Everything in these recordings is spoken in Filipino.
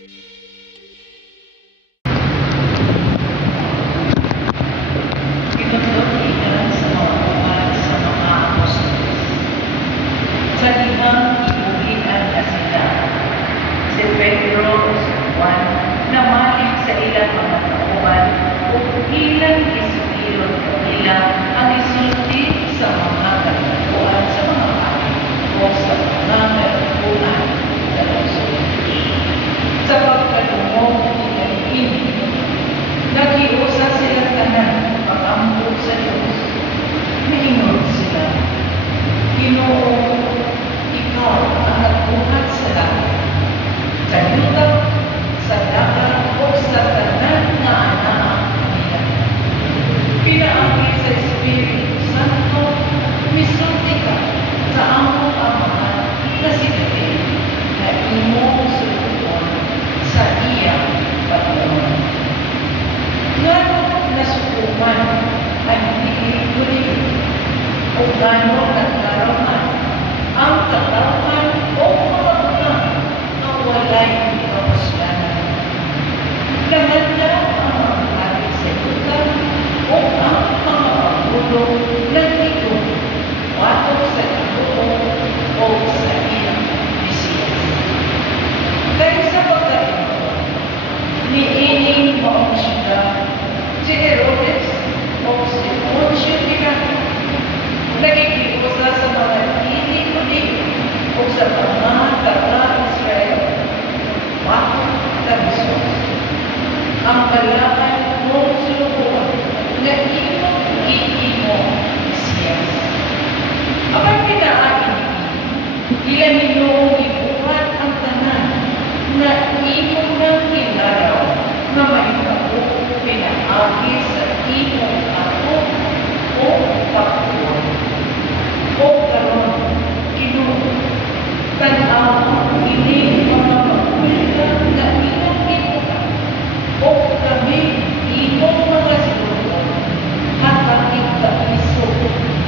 Kinutulungan sa mga uman sa mga apostoles. Sa limang ibuhian na sila, si Pedro o si Juan namalig sa ilang mga kauban kung ilang isipilon nila ang isulti sa mga kalatuan sa mga pari o sa mga kalatuan sa lungsod. Sa pagkalumog ng ini, nakiusa sila tanan pag-ambot sa Diyos. Naingon sila, Ginoo, Ikaw ang nagbuhat sa langit, sa yuta, sa dagat, o sa tanan nga anak nila. Pinaagi sa Espiritu Santo, misulti ka sa among amahan na si David, na imong sulutan sa iyang pagkaroon. Ngano nasukuman ang higit-higit o ngano nagkaroon ang katawan o mga unang ang walay kapasyanan. Nanganda ang mga hari sa lugar o ang mga pagulo ng ito patong sa Ginoo o sa iyang Mesiyas. Dahil sa pagkaroon, niining maong siya si Herodes o si Poncio Pilato, nakikiusa sa mga hindi-hindi o sa mga taga-Israel, bakit na Jesus, ang kailangan mong sulubuan na imong iimong Mesiyas. Apang pinaagin ilan ninyong ibuhat ang tanan na imong nang kinaraw na mahitabo pinaagi sa imong ako o pagkuhan. O karon Ginoo, tan-aw ini mga magulta na ilang ibuhat o kami imong mga sulubuan at pagkikaiso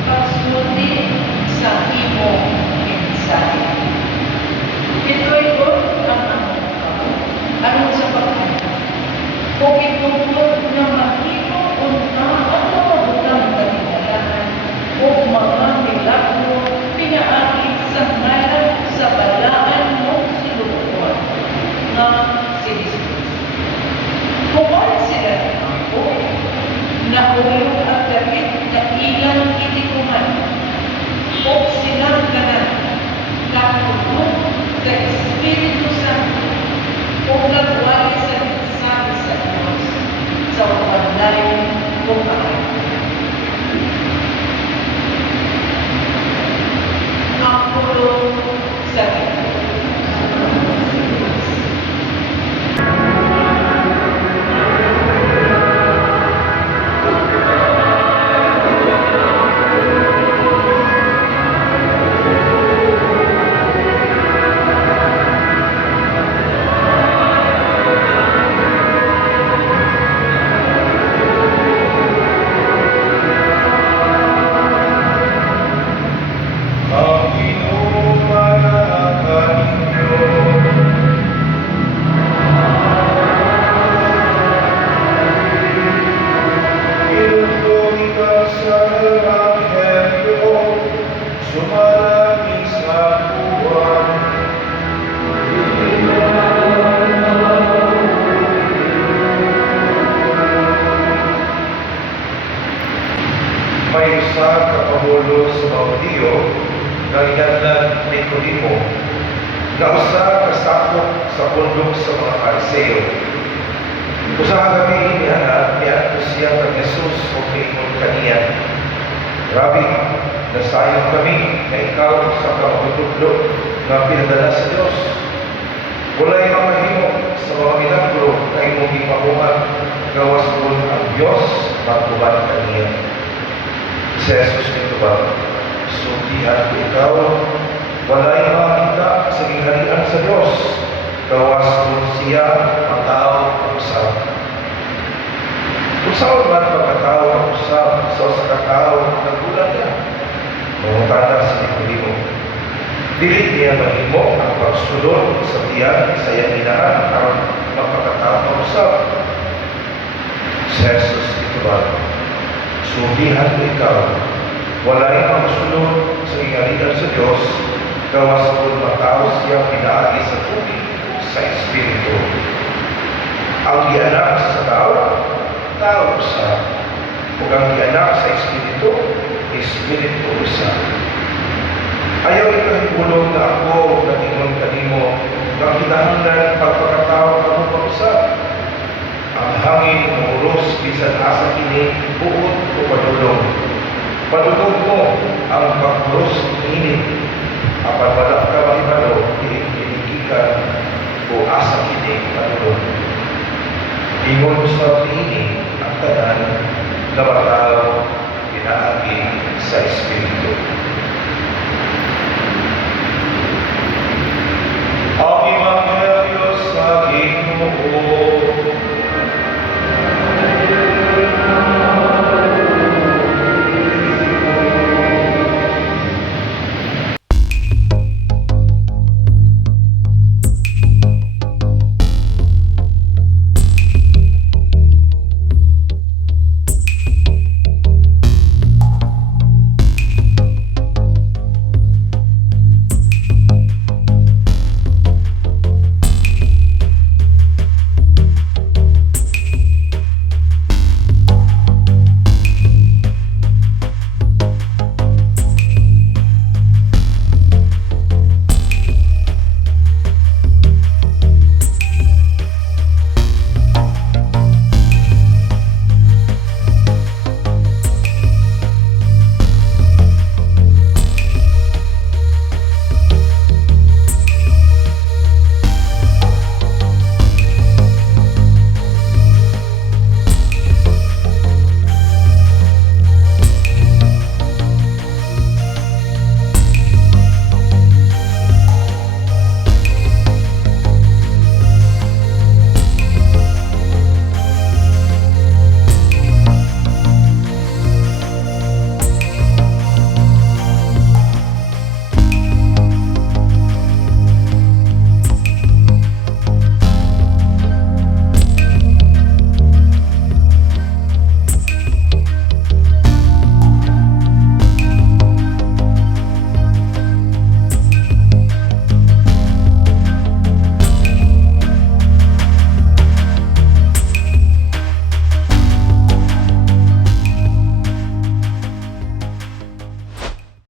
pagsulti sa imong mensahe. Ito'y ang among aron sa pagkakita. Kung itungkol na mahimo unta ang mga butang katingalahan o mga milagro pinaagi sa ngalan sa balaan mong sulubuan nga si Jesus. Kung sila ako, naulog ang galit na ilang itikuman o silang kanan nakutulog sa Espiritu Santo o nagwali sa mensahe sa Diyos sa walang buhay. Ang pulong sa Diyos. May usa ka pahulo sa Baudio nga ginatnan ni Nicodemo nga usa ka sakop sa pundok sa mga Pariseo. Usa ka gabi niadto siya kay Jesus ug niingon kaniya, Rabi, nasayon kami na ikaw sa kamagtudlo nga pinadala sa Dios. Walay mamahimo sa mga milagro na imong gipabuhat gawas kun ang Dios magbuhat kaniya. Si Jesus nituban, sutihan ko ikaw, walay makita sa gingharian sa Diyos, gawas kung siya matao ang usap. Kung saan man pagkatao ang usap, sa katao, nagulat niya. Mungutana si Nicodemo, Dili niya mahimo ang pagsulod sa tiyan sa iyang inaan aron magpakatao usab. Si Jesus ituwag, sugihan ko ikaw, walay magsulod sa ingalitan sa Dios, gawas kung matao siya pinaagi sa tubig sa Espiritu. Ang gianak sa tao, tao usa. Ug ang gianak sa Espiritu, Espiritu usa. Ayaw ikahigulong na ako nagingon kanimo nga kinahanglan pagpakatao kamo pag-usab. Ang hangin umuros bisan asa kini buot o padulong. Padulong mo ang pag-uros init. Apan wala ka mahibalo kinigikan o asa kini padulong. Ingon sa ini ang tanan na matao pinaagi sa Espiritu.